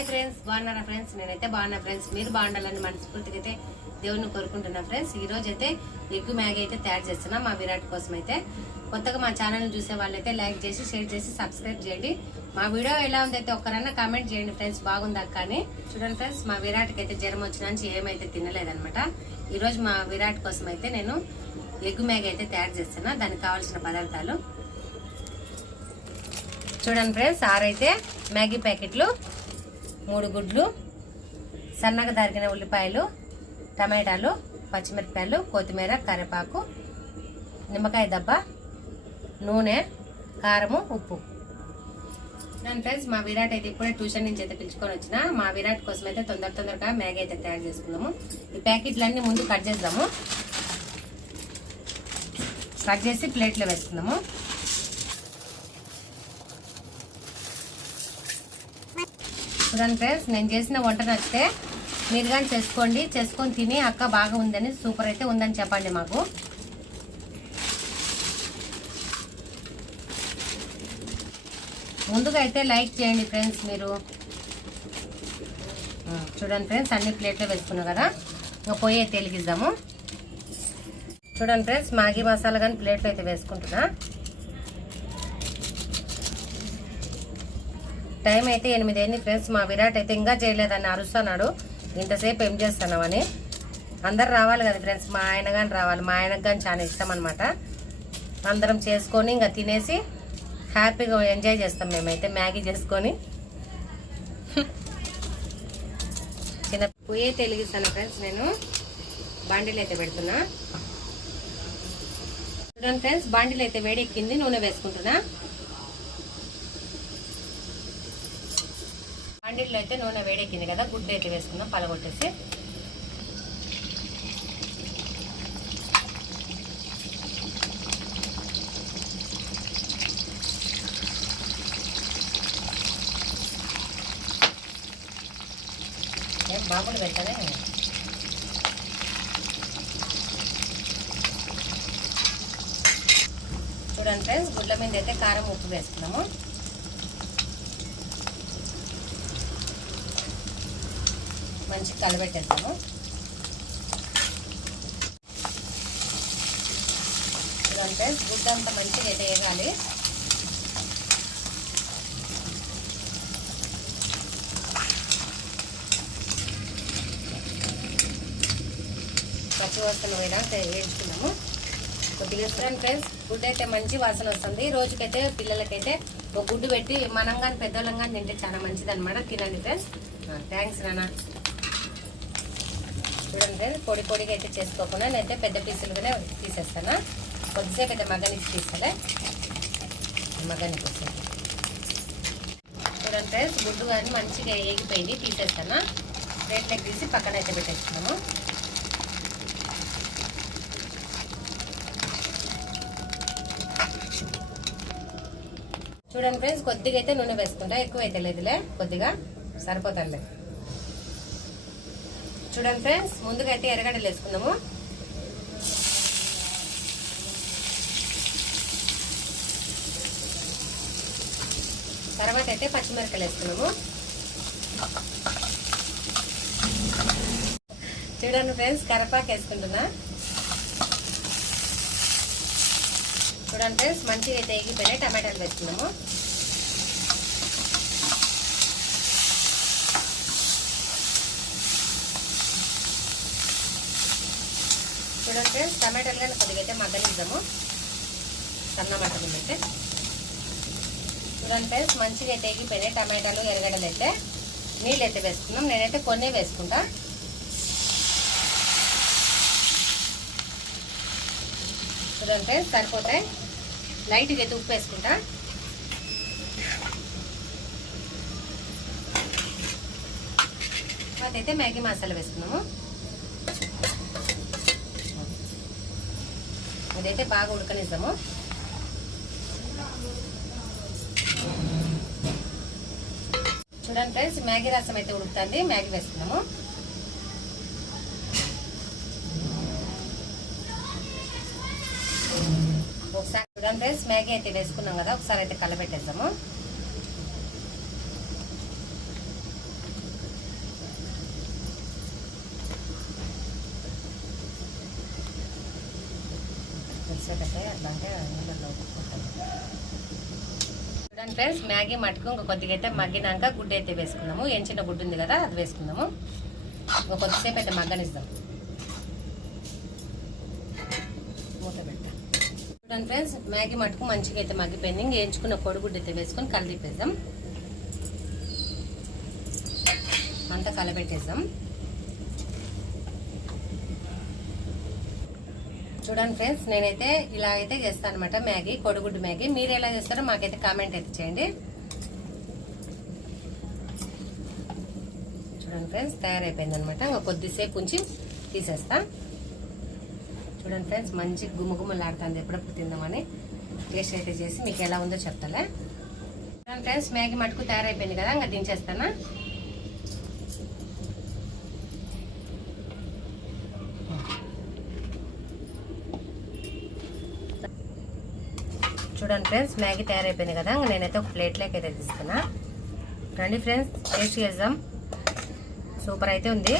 Hi friends, బాగున్నారా friends? నేనైతే బాగున్నా ఫ్రెండ్స్. మీరు బాగుండాలని మనస్ఫూర్తిగా అయితే దేవుని కోరుకుంటున్నా ఫ్రెండ్స్. ఈ రోజు అయితే ఎగ్ మ్యాగీ అయితే తయారు చేస్తున్నా మా విరాట్ కోసం. అయితే కొత్తగా మా ఛానల్ చూసే వాళ్ళైతే లైక్ చేసి షేర్ చేసి సబ్స్క్రైబ్ చేయండి. మా వీడియో ఎలా ఉందైతే ఒక్కరన్నా కామెంట్ చేయండి ఫ్రెండ్స్, బాగుందా కానీ. చూడండి ఫ్రెండ్స్, మా విరాట్కి అయితే జ్వరం వచ్చినాంచి ఏమైతే తినలేదనమాట. ఈ రోజు మా విరాట్ కోసం అయితే నేను ఎగ్ మ్యాగీ అయితే తయారు చేస్తున్నా. దానికి కావాల్సిన పదార్థాలు చూడండి ఫ్రెండ్స్. 6 అయితే మ్యాగీ ప్యాకెట్లు, 3 గుడ్లు, సన్నగా తరిగిన ఉల్లిపాయలు, టమాటాలు, పచ్చిమిరపకాయలు, కొత్తిమీర, కరివేపాకు, నిమ్మకాయ దబ్బ, నూనె, కారము, ఉప్పు. చూడండి ఫ్రెండ్స్, మా విరాట్ అయితే ఇప్పుడే ట్యూషన్ నుంచి అయితే పిలుచుకొని వచ్చిన. మా విరాట్ కోసం అయితే తొందరగా మ్యాగీ అయితే తయారు చేసుకుందాము. ఈ ప్యాకెట్లన్నీ ముందు కట్ చేద్దాము. కట్ చేసి ప్లేట్లో వేసుకుందాము. చూడండి ఫ్రెండ్స్, నేను చేసిన వంట నచ్చితే మీరు కానీ చేసుకొని తిని అక్క బాగా ఉందని, సూపర్ అయితే ఉందని చెప్పండి మాకు. ముందుగా అయితే లైక్ చేయండి ఫ్రెండ్స్ మీరు. చూడండి ఫ్రెండ్స్, అన్ని ప్లేట్లో వేసుకున్నాం కదా, ఇంకా పొయ్యి అయితే వెలిగిద్దాము. చూడండి ఫ్రెండ్స్, మ్యాగీ మసాలా కానీ ప్లేట్లో అయితే వేసుకుంటున్నా. టైం అయితే 8 అయింది ఫ్రెండ్స్. మా విరాట్ అయితే ఇంకా చేయలేదని అరుస్తున్నాడు, ఇంతసేపు ఏం చేస్తున్నామని. అందరు రావాలి కదా ఫ్రెండ్స్, మా ఆయన కానీ రావాలి. మా ఆయనకు కానీ చాలా ఇష్టం అనమాట. అందరం చేసుకొని ఇంకా తినేసి హ్యాపీగా ఎంజాయ్ చేస్తాం మేమైతే మ్యాగీ చేసుకొని. చిన్న పొయ్యి అయితే వెలిగిస్తాను ఫ్రెండ్స్. నేను బాండీలు అయితే పెడుతున్నా. చూడండి ఫ్రెండ్స్, బాండీలు అయితే వేడెక్కింది. నూనె వేసుకుంటున్నా. బాండీలో అయితే నూనె వేడెక్కింది కదా, గుడ్డు అయితే వేసుకుందాం పలగొట్టేసి. బాబులు పెట్టానే. చూడండి ఫ్రెండ్స్, గుడ్ల మీద అయితే కారం ఉప్పు వేసుకున్నాము. మంచిగా కలబెట్టేస్తాము. చూడండి ఫ్రెండ్స్, గుడ్డ అంతా మంచిగా అయితే వేయాలి. పచ్చి వాసన పోయినాక వేసుకున్నాము కొద్దిగా. చూడండి ఫ్రెండ్స్, గుడ్డ అయితే మంచి వాసన వస్తుంది. రోజుకైతే పిల్లలకైతే ఒక గుడ్డు పెట్టి మనం కానీ పెద్దోళ్ళం కానీ తింటే చాలా మంచిది అనమాట. తినండి ఫ్రెండ్స్. థ్యాంక్స్ నాన్న. చూడండి, పొడిగా అయితే చేసుకోకుండా నేనైతే పెద్ద పీసులుగానే తీసేస్తాను. కొద్దిసేపు అయితే మగ్గనికి తీసుకోలే, మగ్గనికి తీసేది. చూడండి ఫ్రెండ్స్, గుడ్డు కానీ మంచిగా ఏగిపోయింది, తీసేస్తాను. ప్లేట్లోకి తీసి పక్కన అయితే పెట్టేస్తున్నాము. చూడండి ఫ్రెండ్స్, కొద్దిగా అయితే నూనె వేసుకుంటా, ఎక్కువ అయితే లేదులే, కొద్దిగా సరిపోతారులే. చూడండి ఫ్రెండ్స్, ముందుగా అయితే ఎర్రగడ్డలు వేసుకుందాము. తర్వాత అయితే పచ్చిమిరపకాయలు వేసుకున్నాము. చూడండి ఫ్రెండ్స్, కరివేపాకు వేసుకుంటున్నా. చూడండి ఫ్రెండ్స్, మంచిగా అయితే ఎగిపోయినాయి. టమాటాలు వేసుకున్నాము. చూడండి ఫ్రెండ్స్, టమాటాలు కానీ కొద్దిగా అయితే మగ్గనిద్దాము సన్న మంట మీద అయితే. చూడండి ఫ్రెండ్స్, మంచిగా అయితే ఎగిపోయినాయి టమాటాలు, ఎర్రగడ్డలు అయితే. నీళ్ళు అయితే వేసుకున్నాం. నేనైతే కొన్ని వేసుకుంటా. చూడండి ఫ్రెండ్స్, సరిపోతాయి. లైట్గా అయితే ఉప్పు వేసుకుంటా. అదైతే మ్యాగీ మసాలా వేసుకున్నాము. అదైతే బాగా ఉడకనిద్దాము. చూడండి ఫ్రెండ్స్, మ్యాగీ రసం అయితే ఉడుకుతుంది. మ్యాగీ వేసుకున్నాము. ఒకసారి చూడండి ఫ్రెండ్స్, మ్యాగీ అయితే వేసుకున్నాం కదా, ఒకసారి అయితే కలబెట్టేద్దాము. అంటే నీళ్ళలో కొట్టాలి. చూడండి ఫ్రెండ్స్, మ్యాగీ మటుకు ఇంకా కొద్దిగా అయితే మగ్గినాక గుడ్డు అయితే వేసుకుందాము. ఎంచిన గుడ్డు ఉంది కదా, అది వేసుకుందాము. ఇంకా కొద్దిసేపు అయితే మగ్గనిస్తాం. మూత పెట్టాం. చూడండి ఫ్రెండ్స్, మ్యాగీ మటుకు మంచిగా అయితే మగ్గిపోయింది. ఇంకా ఎంచుకున్న కోడిగుడ్డు అయితే వేసుకొని కలిపేద్దాం. అంతా కలపెట్టేద్దాం. చూడండి ఫ్రెండ్స్, నేనైతే ఇలా అయితే చేస్తాను అనమాట మ్యాగీ, కోడిగుడ్డు మ్యాగీ. మీరు ఎలా చేస్తారో మాకైతే కామెంట్ అయితే చేయండి. చూడండి ఫ్రెండ్స్, తయారైపోయింది అనమాట. ఇంకా కొద్దిసేపు ఉంచి తీసేస్తా. చూడండి ఫ్రెండ్స్, మంచి గుమ్మగుమ్మలాడుతుంది. ఎప్పుడప్పుడు తిందామని టేస్ట్ అయితే చేసి మీకు ఎలా ఉందో చెప్తాలే. చూడండి ఫ్రెండ్స్, మ్యాగీ మటుకు తయారైపోయింది కదా, ఇంకా దించేస్తానా. చూడండి ఫ్రెండ్స్, మ్యాగీ తయారైపోయింది కదా, నేనైతే ఒక ప్లేట్లోకి అయితే తీసుకున్నా. రండి ఫ్రెండ్స్, టేస్ట్ చేద్దాం. సూపర్ అయితే ఉంది.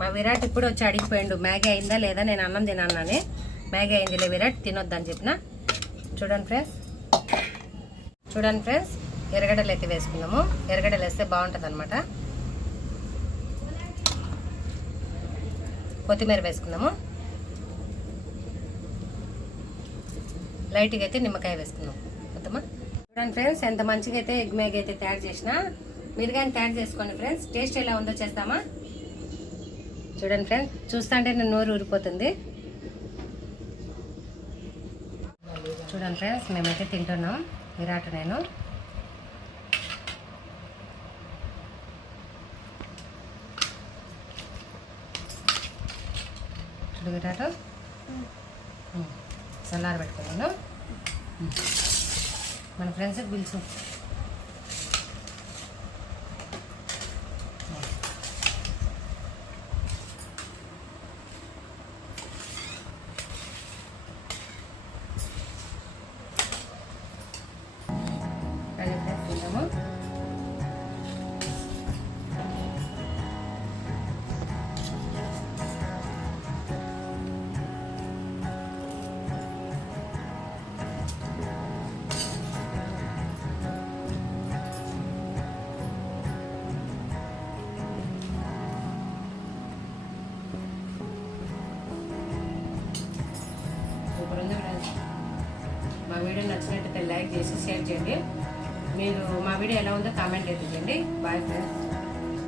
మా విరాట్ ఇప్పుడు వచ్చి అడిగిపోయిండు మ్యాగీ అయిందా లేదా, నేను అన్నం తినన్నానే. మ్యాగీ అయిందిలే విరాట్, తినొద్దని చెప్పిన. చూడండి ఫ్రెండ్స్, ఎర్రగడ్డలు అయితే వేసుకుందాము. ఎర్రగడ్డలు వేస్తే బాగుంటుంది అనమాట. కొత్తిమీర వేసుకుందాము. లైట్గా అయితే నిమ్మకాయ వేసుకుందాం. మొత్తమా చూడండి ఫ్రెండ్స్, ఎంత మంచిగా అయితే ఎగ్ మ్యాగీ అయితే తయారు చేసిన. మీరు కానీ తయారు చేసుకోండి ఫ్రెండ్స్. టేస్ట్ ఎలా ఉందో చేస్తామా. చూడండి ఫ్రెండ్స్, చూస్తుంటే నేను నోరు ఊరిపోతుంది. చూడండి ఫ్రెండ్స్, మేమైతే తింటున్నాం, విరాట్ నేను. చూడు విరాట్, చల్లారి పెట్టుకున్నాను. మన ఫ్రెండ్స్కి పిలుచు. తింటాము. మా వీడియో నచ్చినట్టయితే లైక్ చేసి షేర్ చేయండి. మీరు మా వీడియో ఎలా ఉందో కామెంట్ అయితే చేయండి. Bye friends.